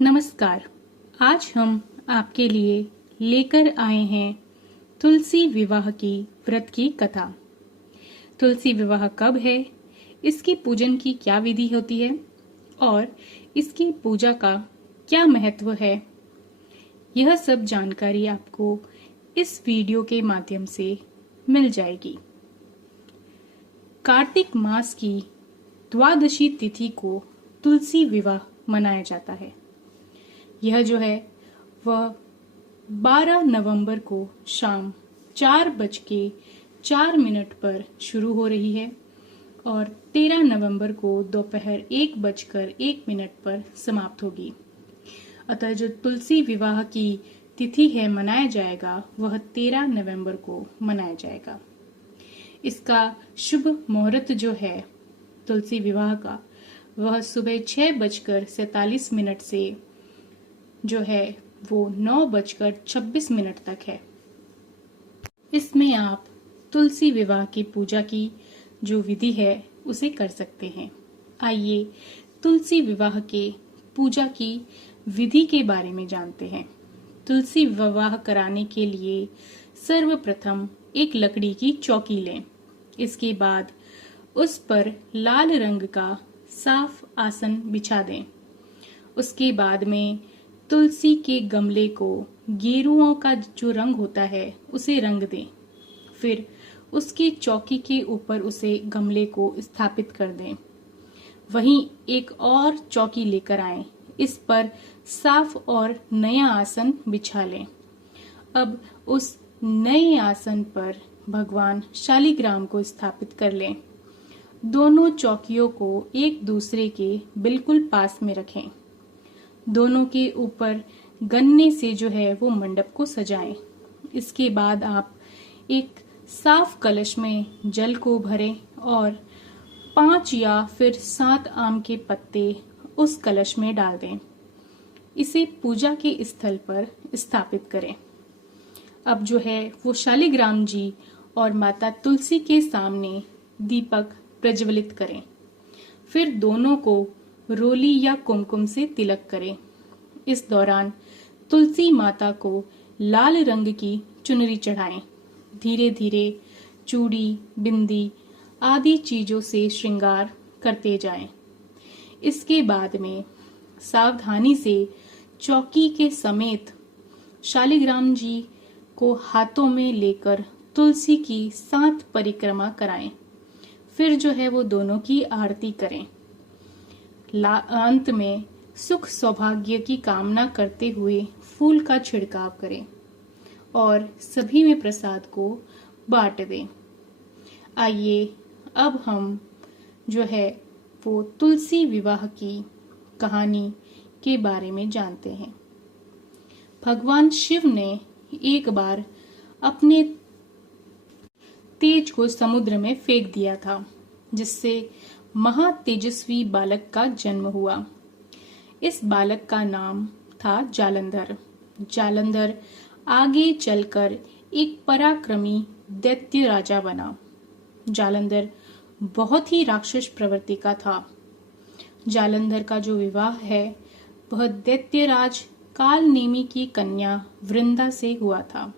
नमस्कार। आज हम आपके लिए लेकर आए हैं तुलसी विवाह की व्रत की कथा। तुलसी विवाह कब है, इसकी पूजन की क्या विधि होती है और इसकी पूजा का क्या महत्व है, यह सब जानकारी आपको इस वीडियो के माध्यम से मिल जाएगी। कार्तिक मास की द्वादशी तिथि को तुलसी विवाह मनाया जाता है। यह जो है वह 12 नवंबर को शाम 4:04 पर शुरू हो रही है और 13 नवंबर को दोपहर 1:01 पर समाप्त होगी। अतः जो तुलसी विवाह की तिथि है मनाया जाएगा वह 13 नवंबर को मनाया जाएगा। इसका शुभ मुहूर्त जो है तुलसी विवाह का वह सुबह 6:47 से जो है वो 9:26 तक है। इसमें आप तुलसी विवाह की पूजा की जो विधि है उसे कर सकते हैं। आइए तुलसी विवाह के पूजा की विधि के बारे में जानते हैं। तुलसी विवाह कराने के लिए सर्वप्रथम एक लकड़ी की चौकी लें। इसके बाद उस पर लाल रंग का साफ आसन बिछा दें। उसके बाद में तुलसी के गमले को गेरुओं का जो रंग होता है उसे रंग दें। फिर उसकी चौकी के ऊपर उसे गमले को स्थापित कर दें। वहीं एक और चौकी लेकर आएं। इस पर साफ और नया आसन बिछा लें। अब उस नए आसन पर भगवान शालिग्राम को स्थापित कर लें। दोनों चौकियों को एक दूसरे के बिल्कुल पास में रखें। दोनों के ऊपर गन्ने से जो है वो मंडप को सजाएं। इसके बाद आप एक साफ कलश में जल को भरें और 5 या फिर 7 आम के पत्ते उस कलश में डाल दें। इसे पूजा के स्थल पर स्थापित करें। अब जो है वो शालिग्राम जी और माता तुलसी के सामने दीपक प्रज्वलित करें। फिर दोनों को रोली या कुमकुम से तिलक करें। इस दौरान तुलसी माता को लाल रंग की चुनरी चढ़ाएं। धीरे धीरे चूड़ी, बिंदी आदि चीजों से श्रृंगार करते जाएं। इसके बाद में सावधानी से चौकी के समेत शालिग्राम जी को हाथों में लेकर तुलसी की 7 परिक्रमा कराएं। फिर जो है वो दोनों की आरती करें। अंत में सुख सौभाग्य की कामना करते हुए फूल का छिड़काव करें और सभी में प्रसाद को बांट दें। आइए अब हम जो है वो तुलसी विवाह की कहानी के बारे में जानते हैं। भगवान शिव ने एक बार अपने तेज को समुद्र में फेंक दिया था, जिससे महातेजस्वी बालक का जन्म हुआ। इस बालक का नाम था जालंधर। जालंधर आगे चलकर एक पराक्रमी दैत्य राजा बना। जालंधर बहुत ही राक्षस प्रवृत्ति का था। जालंधर का जो विवाह है वह दैत्यराज कालनेमी की कन्या वृंदा से हुआ था।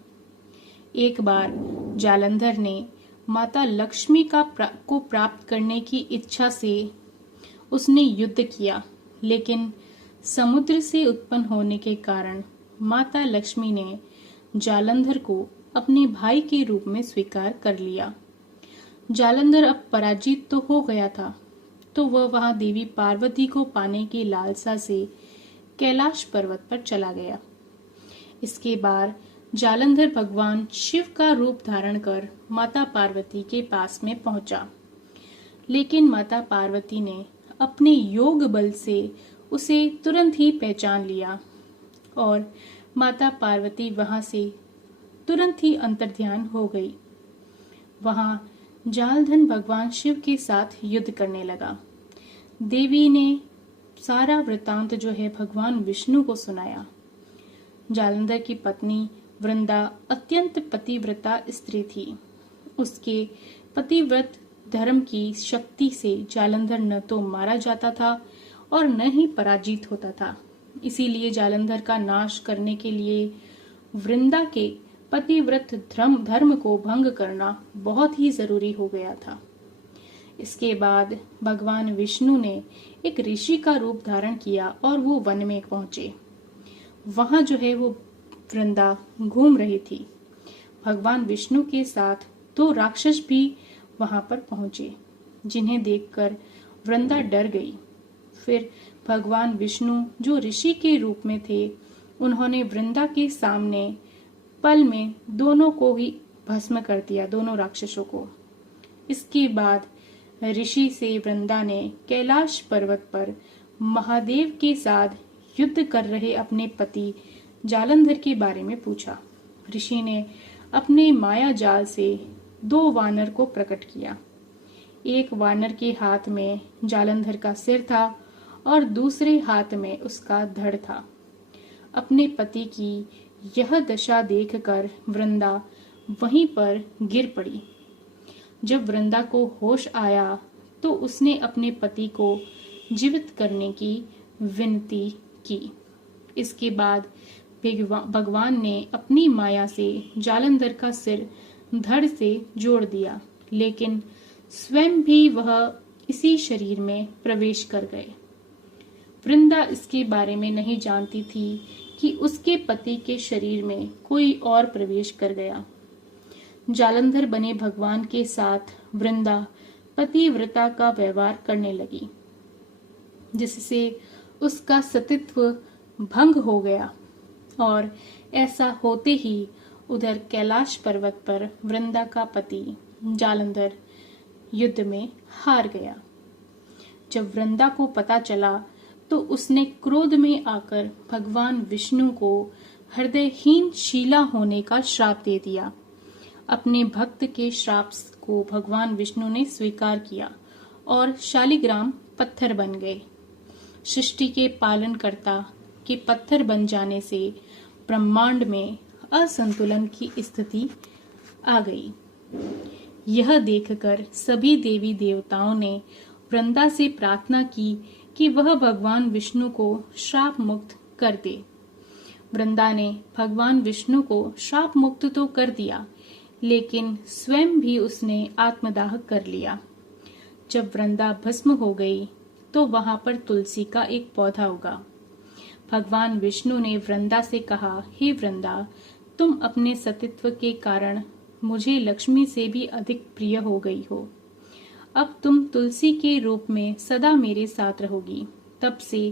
एक बार जालंधर ने माता लक्ष्मी को प्राप्त करने की इच्छा से उसने युद्ध किया, लेकिन समुद्र से उत्पन्न होने के कारण माता लक्ष्मी ने जालंधर को अपने भाई के रूप में स्वीकार कर लिया। जालंधर अब पराजित तो हो गया था, तो वह वहां देवी पार्वती को पाने की लालसा से कैलाश पर्वत पर चला गया। इसके बाद जालंधर भगवान शिव का रूप धारण कर माता पार्वती के पास में पहुंचा, लेकिन माता पार्वती ने अपने योग बल से उसे तुरंत ही पहचान लिया और माता पार्वती वहां से तुरंत ही अंतर्ध्यान हो गई। वहां जालंधर भगवान शिव के साथ युद्ध करने लगा। देवी ने सारा वृतांत जो है भगवान विष्णु को सुनाया। जालंधर की पत्नी वृंदा अत्यंत पतिव्रता स्त्री थी। उसके पतिव्रत धर्म की शक्ति से जालंधर न तो मारा जाता था और न ही पराजित होता था। इसीलिए जालंधर का नाश करने के लिए वृंदा के पतिव्रत धर्म को भंग करना बहुत ही जरूरी हो गया था। इसके बाद भगवान विष्णु ने एक ऋषि का रूप धारण किया और वो वन में पहुंचे। वहां जो है वो वृंदा घूम रही थी। भगवान विष्णु के साथ 2 राक्षस भी वहां पर पहुंचे, जिन्हें देखकर वृंदा डर गई। फिर भगवान विष्णु जो ऋषि के रूप में थे, उन्होंने वृंदा के सामने पल में दोनों को ही भस्म कर दिया, दोनों राक्षसों को। इसके बाद ऋषि से वृंदा ने कैलाश पर्वत पर महादेव के साथ युद्ध कर रहे अपने पति जालंधर के बारे में पूछा। ऋषि ने अपने माया जाल से 2 वानर को प्रकट किया। एक वानर के हाथ में जालंधर का सिर था और दूसरे हाथ में उसका धड़ था। अपने पति की यह दशा देखकर वृंदा वहीं पर गिर पड़ी। जब वृंदा को होश आया तो उसने अपने पति को जीवित करने की विनती की। इसके बाद भगवान ने अपनी माया से जालंधर का सिर धड़ से जोड़ दिया, लेकिन स्वयं भी वह इसी शरीर में प्रवेश कर गए। वृंदा इसके बारे में नहीं जानती थी कि उसके पति के शरीर में कोई और प्रवेश कर गया। जालंधर बने भगवान के साथ वृंदा पतिव्रता का व्यवहार करने लगी, जिससे उसका सतीत्व भंग हो गया। और ऐसा होते ही उधर कैलाश पर्वत पर वृंदा का पति जालंधर युद्ध में हार गया। जब वृंदा को पता चला तो उसने क्रोध में आकर भगवान विष्णु को हृदयहीन शीला होने का श्राप दे दिया। अपने भक्त के श्राप को भगवान विष्णु ने स्वीकार किया और शालिग्राम पत्थर बन गए। सृष्टि के पालनकर्ता के पत्थर बन जाने से ब्रह्मांड में असंतुलन की स्थिति आ गई। यह देखकर सभी देवी देवताओं ने वृंदा से प्रार्थना की कि वह भगवान विष्णु को श्राप मुक्त कर दे। वृंदा ने भगवान विष्णु को श्राप मुक्त तो कर दिया, लेकिन स्वयं भी उसने आत्मदाह कर लिया। जब वृंदा भस्म हो गई तो वहां पर तुलसी का एक पौधा उगा। भगवान विष्णु ने वृंदा से कहा, हे वृंदा, तुम अपने सतीत्व के कारण मुझे लक्ष्मी से भी अधिक प्रिय हो गई हो। अब तुम तुलसी के रूप में सदा मेरे साथ रहोगी। तब से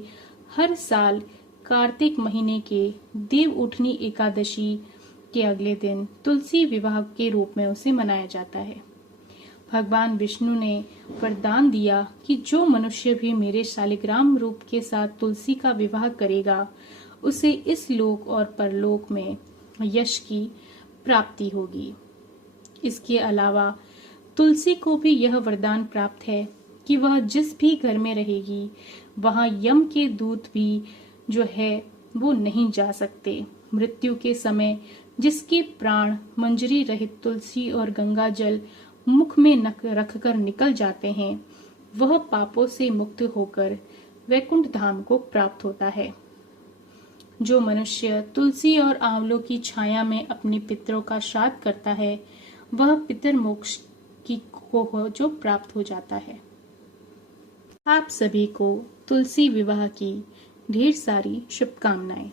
हर साल कार्तिक महीने के देव उठनी एकादशी के अगले दिन तुलसी विवाह के रूप में उसे मनाया जाता है। भगवान विष्णु ने वरदान दिया कि जो मनुष्य भी मेरे शालिग्राम रूप के साथ तुलसी का विवाह करेगा, उसे इस लोक और परलोक में यश की प्राप्ति होगी। इसके अलावा तुलसी को भी यह वरदान प्राप्त है कि वह जिस भी घर में रहेगी, वहां यम के दूत भी जो है वो नहीं जा सकते। मृत्यु के समय जिसके प्राण मंजरी रहित तुलसी और गंगा जल मुख में रखकर निकल जाते हैं, वह पापों से मुक्त होकर वैकुंठ धाम को प्राप्त होता है। जो मनुष्य तुलसी और आंवलों की छाया में अपने पितरों का श्राद्ध करता है, वह पितर मोक्ष को जो प्राप्त हो जाता है। आप सभी को तुलसी विवाह की ढेर सारी शुभकामनाएं।